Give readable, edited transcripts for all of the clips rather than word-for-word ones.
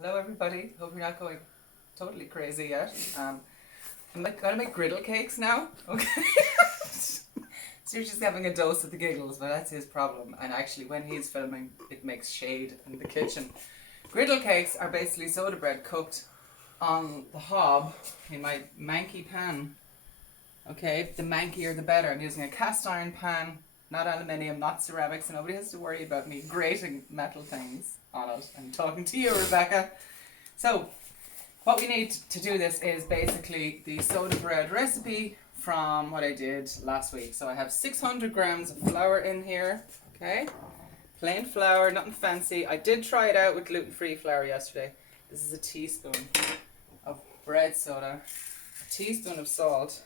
Hello everybody, hope you're not going totally crazy yet. I'm gonna make griddle cakes now, okay? Seriously having a dose of the giggles, but that's his problem. And actually when he's filming, it makes shade in the kitchen. Griddle cakes are basically soda bread cooked on the hob in my manky pan. Okay, the mankier the better. I'm using a cast iron pan, not aluminium, not ceramic, so nobody has to worry about me grating metal things on it. I'm talking to you, Rebecca. So, what we need to do this is basically the soda bread recipe from what I did last week. So I have 600 grams of flour in here, okay? Plain flour, nothing fancy. I did try it out with gluten-free flour yesterday. This is a teaspoon of bread soda, a teaspoon of salt.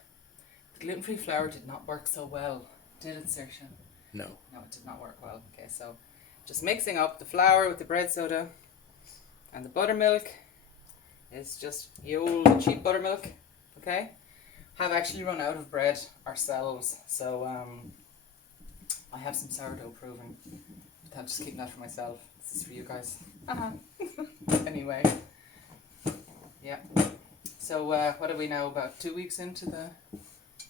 The gluten-free flour did not work so well, did it, Saoirse? No. No, it did not work well. Okay, so just mixing up the flour with the bread soda and the buttermilk. It's just the old cheap buttermilk, okay? Have actually run out of bread ourselves, so I have some sourdough proving. But I'll just keep that for myself. This is for you guys. Anyway, yeah. So what are we now, about 2 weeks into the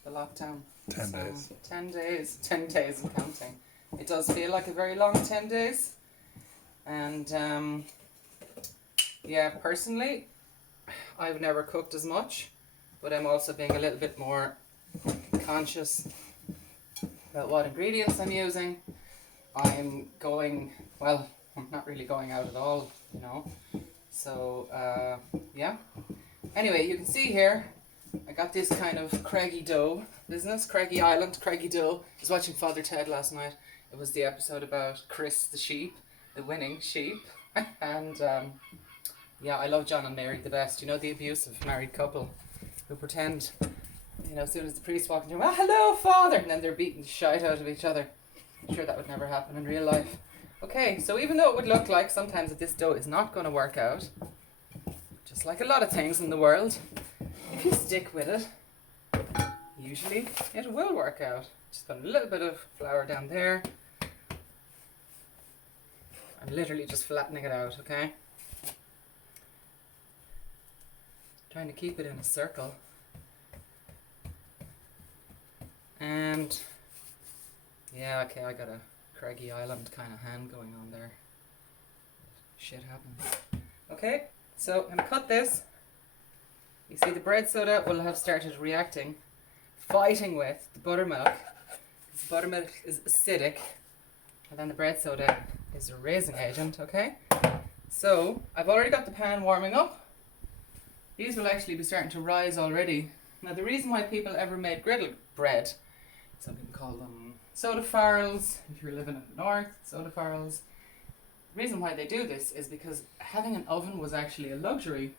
lockdown? 10 days. 10 days. 10 days and counting. It does feel like a very long 10 days. And yeah, personally, I've never cooked as much, but I'm also being a little bit more conscious about what ingredients I'm using. I'm going, well, I'm not really going out at all, you know. So, yeah. Anyway, you can see here, I got this kind of craggy dough business, Craggy Island, craggy dough. I was watching Father Ted last night. It was the episode about Chris the sheep, the winning sheep. And yeah, I love John and Mary the best. You know, the abusive married couple who pretend, you know, as soon as the priest walks in, oh, hello, Father, and then they're beating the shite out of each other. I'm sure that would never happen in real life. Okay, so even though it would look like sometimes that this dough is not going to work out, just like a lot of things in the world, if you stick with it, usually it will work out. Just put a little bit of flour down there. I'm literally just flattening it out, okay? Trying to keep it in a circle. And yeah, okay, I got a Craggy Island kind of hand going on there. Shit happens. Okay, so I'm gonna cut this. You see the bread soda will have started reacting, fighting with the buttermilk. The buttermilk is acidic, and then the bread soda is a raising agent, okay? So I've already got the pan warming up. These will actually be starting to rise already. Now the reason why people ever made griddle bread, some people call them soda farls, if you're living in the north, soda farls. The reason why they do this is because having an oven was actually a luxury.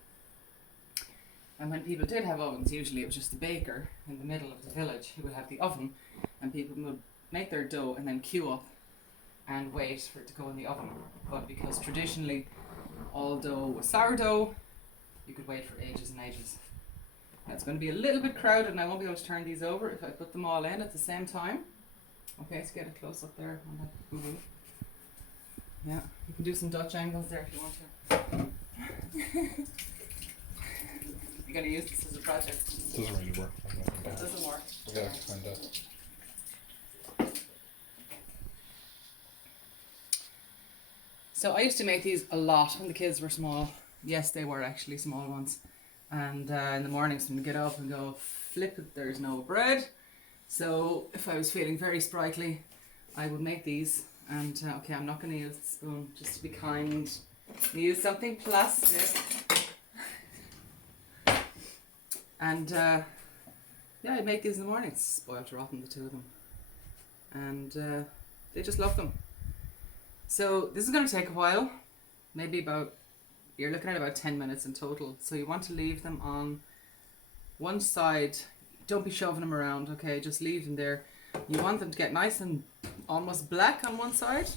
And when people did have ovens, usually it was just the baker in the middle of the village who would have the oven, and people would make their dough and then queue up and wait for it to go in the oven. But because traditionally all dough was sourdough, you could wait for ages and ages. Now it's going to be a little bit crowded and I won't be able to turn these over if I put them all in at the same time. Okay, let's get a close up there on that boo-boo. Yeah, you can do some Dutch angles there if you want to. You're going to use this as a project. It doesn't really work. It doesn't work. We gotta find out. So I used to make these a lot when the kids were small. Yes, they were actually small ones. And in the mornings when we get up and go, flip it, there's no bread. So if I was feeling very sprightly, I would make these. And okay, I'm not going to use the spoon, just to be kind. Use something plastic. And yeah, I'd make these in the morning. It's spoiled rotten, the two of them. And they just love them. So this is going to take a while. Maybe about, you're looking at about 10 minutes in total. So you want to leave them on one side. Don't be shoving them around, okay? Just leave them there. You want them to get nice and almost black on one side.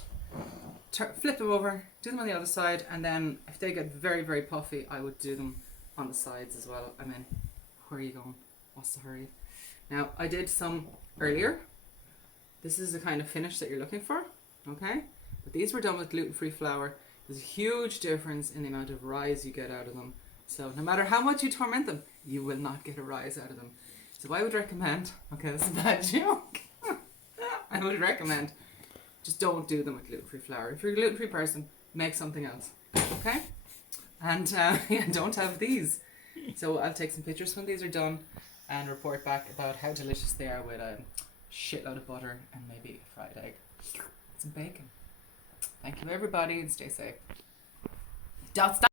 Flip them over, do them on the other side, and then if they get very, very puffy, I would do them on the sides as well. I mean, where are you going? What's the hurry? Now, I did some earlier. This is the kind of finish that you're looking for, okay? But these were done with gluten-free flour. There's a huge difference in the amount of rise you get out of them. So no matter how much you torment them, you will not get a rise out of them. So I would recommend, okay, this is a bad joke. I would recommend just don't do them with gluten-free flour. If you're a gluten-free person, make something else. Okay? And yeah, don't have these. So I'll take some pictures when these are done and report back about how delicious they are with a shitload of butter and maybe a fried egg. Some bacon. Thank you everybody and stay safe. Don't stop.